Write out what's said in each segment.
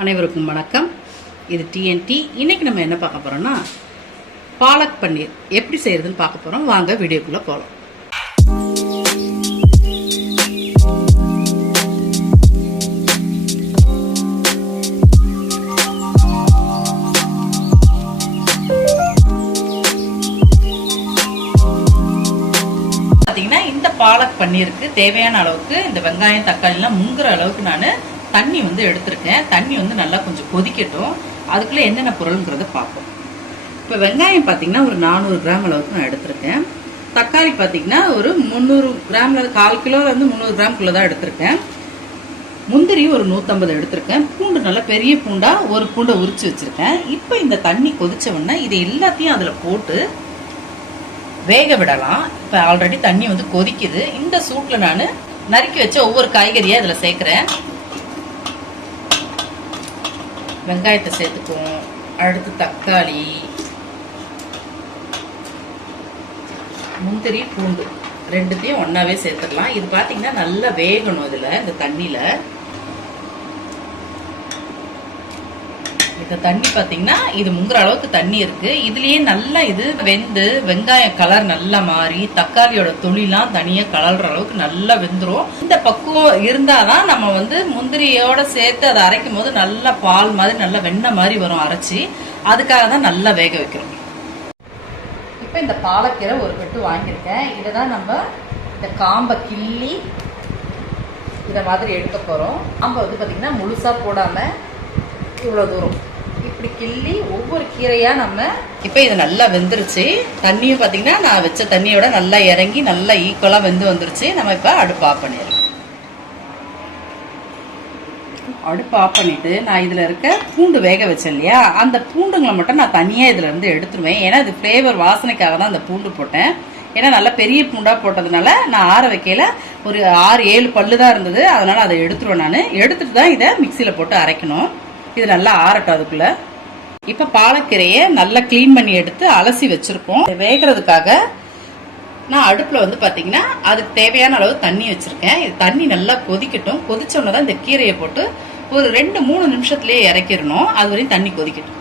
அனைவருக்கும் வணக்கம். இது டிஎன்டி இன்றைக்கி நம்ம என்ன பார்க்க போகிறோம்னா பாலக் பன்னீர். எப்படி செய்கிறதுன்னு பார்க்க போகிறோம் வாங்க வீடியோக்குள்ளே போகலாம் பார்த்தீங்கன்னா இந்த பாலக் பன்னீருக்கு தேவையான அளவுக்கு இந்த வெங்காயம் தக்காளிலாம் முங்குற அளவுக்கு நான் தண்ணி வந்து எடுத்திருக்கேன். தண்ணி வந்து நல்லா கொஞ்சம் கொதிக்கட்டும். அதுக்குள்ளே என்னென்ன பொருளுங்கிறத பார்ப்போம். இப்போ வெங்காயம் பார்த்தீங்கன்னா ஒரு நானூறு கிராம் அளவுக்கு நான் எடுத்திருக்கேன். தக்காளி பார்த்தீங்கன்னா ஒரு முந்நூறு கிராமில் கால் கிலோலேருந்து முந்நூறு கிராம்குள்ளே தான் எடுத்திருக்கேன். முந்திரி ஒரு நூற்றம்பது எடுத்திருக்கேன். பூண்டு நல்லா பெரிய பூண்டாக ஒரு பூண்டை உரிச்சு வச்சுருக்கேன். இப்போ இந்த தண்ணி கொதித்தவொன்னே இது எல்லாத்தையும் அதில் போட்டு வேக விடலாம். இப்போ ஆல்ரெடி தண்ணி வந்து கொதிக்குது. இந்த சூட்டில் நான் நறுக்கி வச்ச ஒவ்வொரு காய்கறியாக இதில் சேர்க்குறேன். வெங்காயத்தை சேர்த்துக்குவோம். அடுத்து தக்காளி. முந்திரி பூண்டு. ரெண்டுத்தையும் ஒன்றாவே சேர்த்துடலாம். இது பார்த்தீங்கன்னா நல்லா வேகணும் இதில் இந்த தண்ணியில். இந்த தண்ணி பார்த்தீங்கன்னா இது முங்குற அளவுக்கு தண்ணி இருக்கு. இதுலயே நல்லா இது வெந்து வெங்காயம் கலர் நல்லா மாறி தக்காளியோட தொழிலாம் தனியா கலர்ற அளவுக்கு நல்லா வெந்துரும். இந்த பக்குவம் இருந்தாதான் நம்ம வந்து முந்திரியோட சேர்த்து அதை அரைக்கும் போது நல்லா பால் மாதிரி நல்லா வெண்ணெய் மாதிரி வரும் அரைச்சி. அதுக்காக தான் நல்லா வேக வைக்கிறோம். இப்போ இந்த பாலக்கீரை ஒரு கட்டு வாங்கியிருக்கேன். இதை தான் நம்ம இந்த காம்பை கிள்ளி இதை மாதிரி எடுக்க போகிறோம் காம்பை வந்து பார்த்திங்கன்னா முழுசாக போடாமல் இவ்வளோ தூரம். இப்படி கிள்ளி ஒவ்வொரு கீரையாக நம்ம இப்போ இது நல்லா வெந்துருச்சு. தண்ணியும் பார்த்தீங்கன்னா நான் வச்ச தண்ணியோட நல்லா இறங்கி நல்லா ஈக்குவலாக வெந்து வந்துருச்சு. நம்ம இப்போ அடுப்பு ஆஃப் பண்ணிடுறோம் அடுப்பு ஆஃப் பண்ணிட்டு நான் இதில் இருக்க பூண்டு வேக வச்சேன் இல்லையா? அந்த பூண்டுங்களை மட்டும் நான் தனியாக இதில் இருந்து எடுத்துருவேன். ஏன்னா இது ஃப்ளேவர் வாசனைக்காக தான் அந்த பூண்டு போட்டேன். ஏன்னா நல்லா பெரிய பூண்டாக போட்டதுனால நான் ஆற வைக்கையில் ஒரு ஆறு ஏழு பல்லு தான் இருந்தது. அதனால அதை எடுத்துருவேன் நான். எடுத்துட்டு தான் இதை மிக்சியில் போட்டு அரைக்கணும். இது நல்லா ஆறட்டும் அதுக்குள்ள. இப்போ பாலக்கீரையை நல்லா க்ளீன் பண்ணி எடுத்து அலசி வச்சிருக்கோம். வேகிறதுக்காக நான் அடுப்பில் வந்து பார்த்தீங்கன்னா அதுக்கு தேவையான அளவு தண்ணி வச்சுருக்கேன். இது தண்ணி நல்லா கொதிக்கட்டும். கொதிச்ச தான் இந்த கீரையை போட்டு ஒரு ரெண்டு மூணு நிமிஷத்துலேயே இறக்கிடணும். அது வரையும் தண்ணி கொதிக்கட்டும்.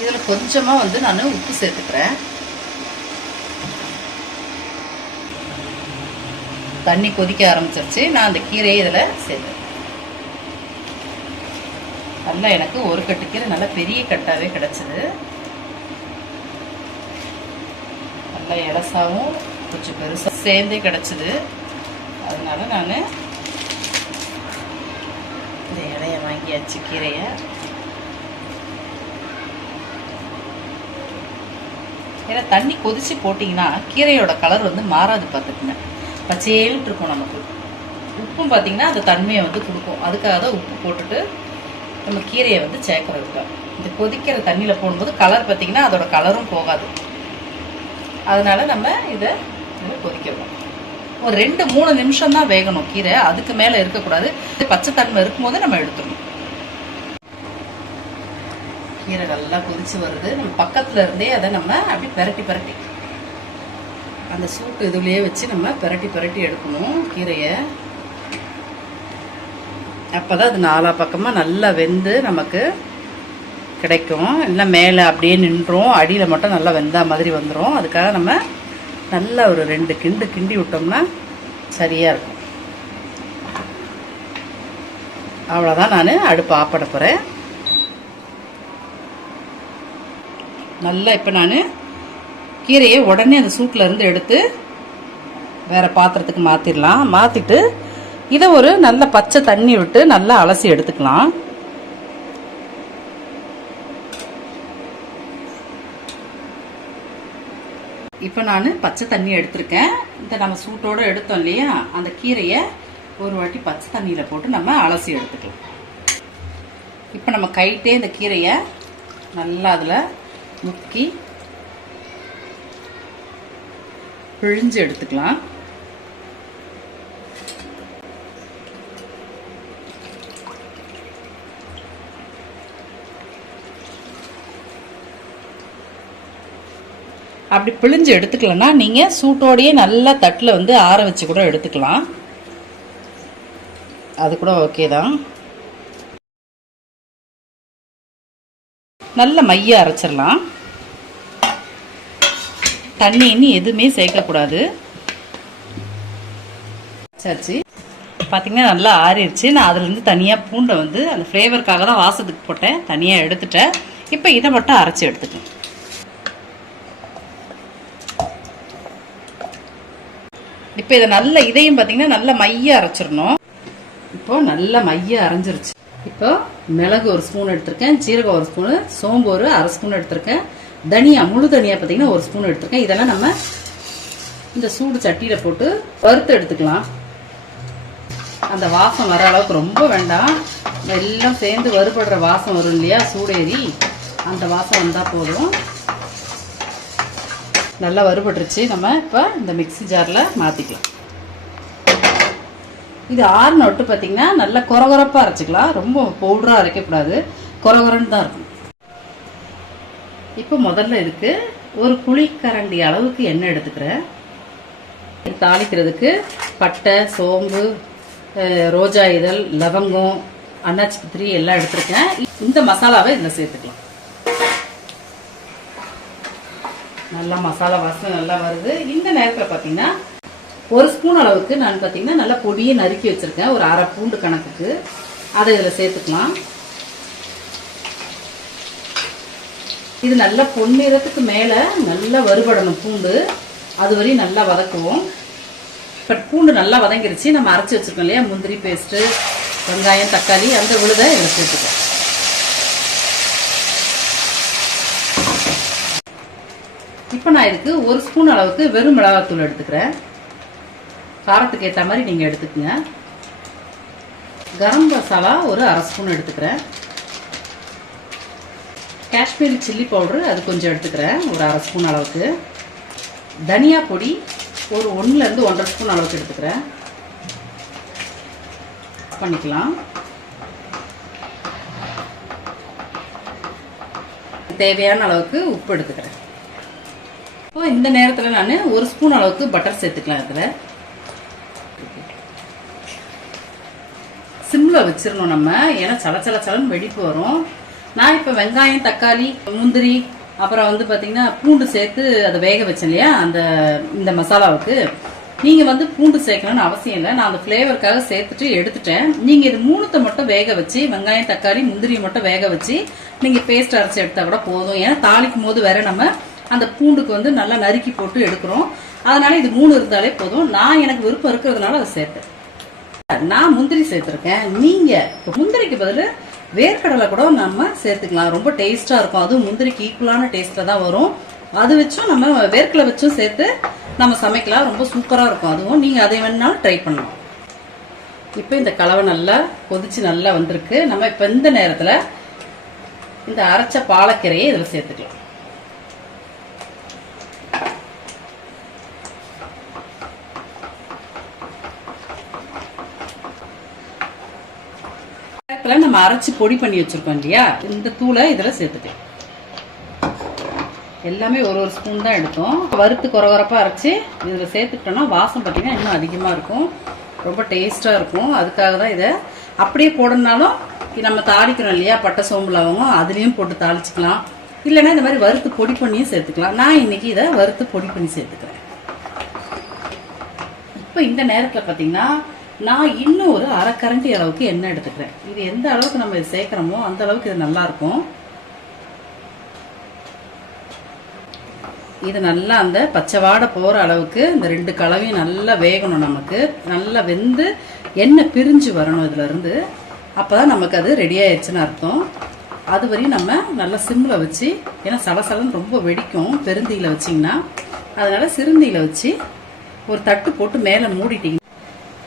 இதில் கொஞ்சமாக வந்து நான் உப்பு சேர்த்துக்கிறேன். தண்ணி கொதிக்க ஆரம்பிச்சிருச்சு. நான் அந்த கீரையை இதில் சேர்த்துறேன் நல்லா எனக்கு ஒரு கட்டு கீரை நல்லா பெரிய கட்டாவே கிடச்சிது. நல்லா இலசாவும் கொஞ்சம் பெருசாக சேர்ந்தே கிடச்சிது. அதனால நான் இந்த இலைய வாங்கியாச்சு கீரையை. ஏன்னா தண்ணி கொதிச்சு போட்டிங்கன்னா கீரையோட கலர் வந்து மாறாது பார்த்துக்குங்க. பச்சையேட்டு இருக்கும் நமக்கு. உப்பும் பார்த்தீங்கன்னா அந்த தன்மையை வந்து கொடுக்கும். அதுக்காக தான் உப்பு போட்டுட்டு நம்ம கீரையை வந்து சேர்க்கறதுக்கு இந்த கொதிக்கிற தண்ணியில் போடும்போது கலர் பார்த்தீங்கன்னா அதோட கலரும் போகாது. அதனால் நம்ம இதை கொதிக்கணும் ஒரு ரெண்டு மூணு நிமிஷம் தான் வேகணும் கீரை. அதுக்கு மேலே இருக்கக்கூடாது. பச்சை தன்மை இருக்கும்போது நம்ம எடுத்துடணும். கீரை நல்லா கொதிச்சு வருது. நம்ம பக்கத்துல இருந்தே அதை நம்ம அப்படி பெரட்டி பெரட்டி. அந்த சூட்டு இதுலேயே வச்சு நம்ம பெரட்டி பெரட்டி எடுக்கணும் கீரையை. அப்போ தான் அது நாலா பக்கமாக நல்லா வெந்து நமக்கு கிடைக்கும். இல்லை மேலே அப்படியே நின்றோம் அடியில் மட்டும் நல்லா வெந்தா மாதிரி வந்துடும் அதுக்காக நம்ம நல்லா ஒரு ரெண்டு கிண்டு கிண்டி விட்டோம்னா சரியாக இருக்கும். அவ்வளோதான் நான் அடுப்பு ஆஃப் போகிறேன் நல்லா இப்போ நான் கீரையை உடனே அந்த சூட்டில் இருந்து எடுத்து வேறு பாத்திரத்துக்கு மாற்றிடலாம் மாற்றிட்டு இதை ஒரு நல்ல பச்சை தண்ணி விட்டு நல்லா அலசி எடுத்துக்கலாம். இப்போ நான் பச்சை தண்ணி எடுத்திருக்கேன். இந்த நம்ம சூட்டோடு எடுத்தோம் இல்லையா? அந்த கீரையை ஒரு வாட்டி பச்சை தண்ணியில் போட்டு நம்ம அலசி எடுத்துக்கலாம். இப்போ நம்ம கைட்டே இந்த கீரையை நல்லா அதில் முக்கி பிழிஞ்சு எடுத்துக்கலாம். அப்படி பிழிஞ்சு எடுத்துக்கலன்னா நீங்கள் சூட்டோடையே நல்லா தட்டில் வந்து ஆற வச்சு கூட எடுத்துக்கலாம். அது கூட ஓகே தான். நல்ல மைய அரைச்சிடலாம். தண்ணி இன்னி எதுவுமே சேர்க்கக்கூடாது. சரிச்சு பார்த்தீங்கன்னா நல்லா ஆறிடுச்சு. நான் அதுலேருந்து தனியாக பூண்டை வந்து அந்த ஃப்ளேவருக்காக தான் வாசத்துக்கு போட்டேன். தனியாக எடுத்துட்டேன். இப்போ இதை மட்டும் அரைச்சி எடுத்துக்கேன் இப்போ இதை நல்ல இதையும் பார்த்தீங்கன்னா நல்ல மைய அரைச்சிடணும். இப்போ நல்ல மைய அரைஞ்சிருச்சு. இப்போ மிளகு ஒரு ஸ்பூன் எடுத்திருக்கேன் ஜீரகம் ஒரு ஸ்பூனு சோம்பு ஒரு அரை ஸ்பூன் எடுத்திருக்கேன். தனியா முழு தனியா பார்த்தீங்கன்னா ஒரு ஸ்பூன் எடுத்திருக்கேன். இதெல்லாம் நம்ம இந்த சூடு சட்டியில் போட்டு வறுத்து எடுத்துக்கலாம். அந்த வாசம் வர அளவுக்கு ரொம்ப வேண்டாம். எல்லாம் சேர்ந்து வறுபடுற வாசம் வரும் இல்லையா சூடேறி. அந்த வாசம் வந்தால் போதும். நல்லா வறுபட்டுருச்சு. நம்ம இப்போ இந்த மிக்ஸி ஜாரில் மாற்றிக்கலாம் இது ஆறுன விட்டு பார்த்தீங்கன்னா நல்லா குறகுறப்பாக அரைச்சிக்கலாம். ரொம்ப பவுடராக அரைக்கக்கூடாது. குறகுறன்னு தான் இருக்கும். இப்போ முதல்ல இதுக்கு ஒரு குழிக்கரண்டி அளவுக்கு எண்ணெய் எடுத்துக்கிறேன் இது தாளிக்கிறதுக்கு பட்டை சோம்பு ரோஜா இதழ் லவங்கம் அன்னாச்சி பத்திரி எல்லாம் எடுத்திருக்கேன். இந்த மசாலாவை இதில் சேர்த்துக்கலாம். நல்லா மசாலா வாசனை நல்லா வருது. இந்த நேரத்தில் பார்த்தீங்கன்னா ஒரு ஸ்பூன் அளவுக்கு நான் பார்த்தீங்கன்னா நல்லா பொடியை நறுக்கி வச்சுருக்கேன். ஒரு அரை பூண்டு கணக்குக்கு. அதை இதில் சேர்த்துக்கலாம். இது நல்லா பொன்னிறத்துக்கு மேலே நல்லா வறுபடணும் பூண்டு. அது வரையும் நல்லா வதக்குவோம். இப்போ பூண்டு நல்லா வதங்கிருச்சு. நம்ம அரைச்சி வச்சிருக்கோம் இல்லையா? முந்திரி பேஸ்ட்டு வெங்காயம் தக்காளி அந்த விழுதை இதில் சேர்த்துக்கலாம். இப்போ நான் இதுக்கு ஒரு ஸ்பூன் அளவுக்கு வெறும் மிளகாத்தூள் எடுத்துக்கிறேன். காரத்துக்கு ஏற்ற மாதிரி நீங்கள் எடுத்துக்கங்க. கரம் மசாலா ஒரு அரை ஸ்பூன் எடுத்துக்கிறேன். காஷ்மீரி சில்லி பவுடரு அது கொஞ்சம் எடுத்துக்கிறேன் ஒரு அரை ஸ்பூன் அளவுக்கு. தனியா பொடி ஒரு ஒன்றுலேருந்து ஒன்றரை ஸ்பூன் அளவுக்கு எடுத்துக்கிறேன். பண்ணிக்கலாம். தேவையான அளவுக்கு உப்பு எடுத்துக்கிறேன். இப்போ இந்த நேரத்தில் நான் ஒரு ஸ்பூன் அளவுக்கு பட்டர் சேர்த்துக்கலாம் இதில். சிம்மில் வச்சிடணும் நம்ம. ஏன்னா சல சல சலன்னு வெடிப்பு வரும். நான் இப்போ வெங்காயம் தக்காளி முந்திரி அப்புறம் வந்து பார்த்தீங்கன்னா பூண்டு சேர்த்து அதை வேக வச்சேன் இல்லையா? அந்த இந்த மசாலாவுக்கு. நீங்கள் வந்து பூண்டு சேர்க்கணும்னு அவசியம் இல்லை. நான் அந்த ஃப்ளேவருக்காக சேர்த்துட்டு எடுத்துட்டேன். நீங்கள் இது மூணுத்தை மட்டும் வேக வச்சு வெங்காயம் தக்காளி முந்திரியை மட்டும் வேக வச்சு நீங்கள் பேஸ்ட் அரைச்சி எடுத்தால் கூட போதும். ஏன்னா தாளிக்கும் போது வேற நம்ம அந்த பூண்டுக்கு வந்து நல்லா நறுக்கி போட்டு எடுக்கிறோம். அதனால இது மூணு இருந்தாலே போதும். நான் எனக்கு விருப்பம் இருக்கிறதுனால அதை சேர்த்தேன். நான் முந்திரி சேர்த்துருக்கேன். நீங்க முந்திரிக்கு பதில் வேர்க்கடலை கூட நம்ம சேர்த்துக்கலாம். ரொம்ப டேஸ்டா இருக்கும். அதுவும் முந்திரிக்கு ஈக்குவலான டேஸ்ட்ல தான் வரும். அது வச்சும் நம்ம வேர்க்கடலை வச்சும் சேர்த்து நம்ம சமைக்கலாம். ரொம்ப சூப்பரா இருக்கும். அதுவும் நீங்க அதை வேணாலும் ட்ரை பண்ணலாம். இப்போ இந்த கலவை நல்லா கொதிச்சு நல்லா வந்திருக்கு. நம்ம இப்போ இந்த நேரத்தில் இந்த அரைச்ச பாலக்கீரையை இதில் சேர்த்துக்கலாம் நேரத்தில் நம்ம அரைச்சி பொடி பண்ணி வச்சிருக்கோம் இல்லையா? இந்த தூளை இதில் சேர்த்துக்கலாம் எல்லாமே ஒரு ஒரு ஸ்பூன் தான் எடுத்தோம். வறுத்து குறவரப்பாக அரைச்சி இதில் சேர்த்துக்கிட்டோம்னா வாசம் பார்த்தீங்கன்னா இன்னும் அதிகமாக இருக்கும். ரொம்ப டேஸ்ட்டாக இருக்கும். அதுக்காக தான் இதை அப்படியே போடணுனாலும் நம்ம தாளிக்கிறோம் இல்லையா? பட்டை சோம்பு லவங்கம் அதுலேயும் போட்டு தாளிச்சிக்கலாம். இல்லைன்னா இந்த மாதிரி வறுத்து பொடி பண்ணியும் சேர்த்துக்கலாம். நான் இன்னைக்கு இதை வறுத்து பொடி பண்ணி சேர்த்துக்கிறேன். இப்போ இந்த நேரத்தில் பார்த்தீங்கன்னா நான் இன்னும் ஒரு அரை கரண்டி அளவுக்கு எண்ணெய் எடுத்துக்கிறேன். இது எந்த அளவுக்கு நம்ம இது சேர்க்குறோமோ அந்த அளவுக்கு இது நல்லா இருக்கும் இது நல்லா அந்த பச்சை வாடை போகிற அளவுக்கு இந்த ரெண்டு கலவையும் நல்லா வேகணும் நமக்கு. நல்லா வெந்து எண்ணெய் பிரிஞ்சு வரணும் இதுல இருந்து அப்பதான் நமக்கு அது ரெடி ஆயிடுச்சுன்னு அர்த்தம். அது வரையும் நம்ம நல்லா சிம்மில் வச்சு ஏன்னா சலசலன்னு ரொம்ப வெடிக்கும் பெருந்தியில் வச்சிங்கன்னா. அதனால சிறுந்தியில் வச்சு ஒரு தட்டு போட்டு மேலே மூடிட்டீங்க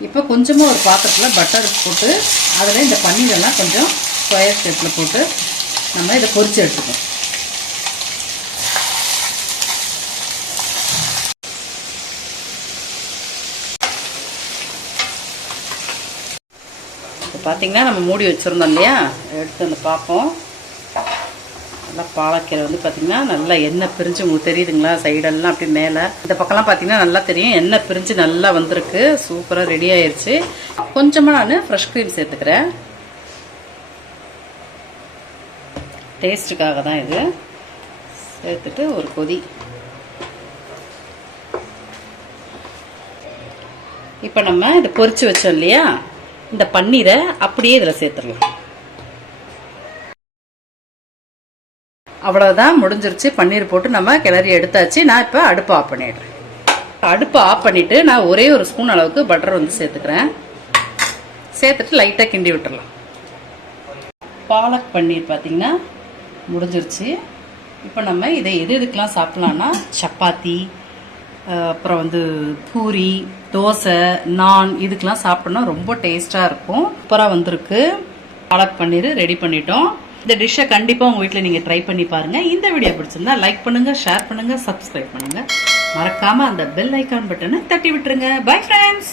இப்போ கொஞ்சமாக ஒரு பாத்திரத்தில் பட்டர் போட்டு அதில் இந்த பன்னீரெல்லாம் கொஞ்சம் ஸ்கொயர் ஷேப்பில் போட்டு நம்ம இதை பொறிச்சு எடுத்துக்கோம் இப்போ பார்த்தீங்கன்னா நம்ம மூடி வச்சுருந்தோம் இல்லையா? எடுத்து வந்து பார்ப்போம். நல்லா பாலக்கீரை வந்து பார்த்தீங்கன்னா நல்லா எண்ணெய் பிரிஞ்சு உங்களுக்கு தெரியுதுங்களா சைடெல்லாம் அப்படி மேலே. இந்த பக்கம்லாம் பார்த்தீங்கன்னா நல்லா தெரியும். எண்ணெய் பிரிஞ்சு நல்லா வந்திருக்கு. சூப்பராக ரெடி ஆயிடுச்சு கொஞ்சமாக நான் ஃப்ரெஷ் க்ரீம் சேர்த்துக்கிறேன். டேஸ்ட்டுக்காக தான் இது. சேர்த்துட்டு ஒரு கொதி. இப்போ நம்ம இதை பொறிச்சு வச்சோம் இல்லையா? இந்த பன்னீரை அப்படியே இதில் சேர்த்துடலாம். அவ்வளோதான் முடிஞ்சிருச்சு. பன்னீர் போட்டு நம்ம கிளறி எடுத்தாச்சு. நான் இப்போ அடுப்பை ஆஃப் பண்ணிடுறேன். அடுப்பை ஆஃப் பண்ணிவிட்டு நான் ஒரே ஒரு ஸ்பூன் அளவுக்கு பட்டர் வந்து சேர்த்துக்கிறேன். சேர்த்துட்டு லைட்டாக கிண்டி விட்டுடலாம் பாலக் பன்னீர் பார்த்திங்கன்னா முடிஞ்சிருச்சு. இப்போ நம்ம இதை எது எதுக்கெலாம் சாப்பிட்லான்னா சப்பாத்தி அப்புறம் வந்து பூரி தோசை நான் இதுக்கெலாம் சாப்பிட்டோம்னா ரொம்ப டேஸ்ட்டாக இருக்கும். சூப்பராக வந்திருக்கு. பாலக் பன்னீர் ரெடி பண்ணிட்டோம். இந்த டிஷ்ஷை கண்டிப்பாக உங்கள் வீட்டில் நீங்கள் ட்ரை பண்ணி பாருங்கள் இந்த வீடியோ பிடிச்சிருந்தா லைக் பண்ணுங்கள் ஷேர் பண்ணுங்கள் சப்ஸ்கிரைப் பண்ணுங்கள் மறக்காமல் அந்த பெல் ஐக்கான் பட்டனை தட்டி விட்டுருங்க. Bye friends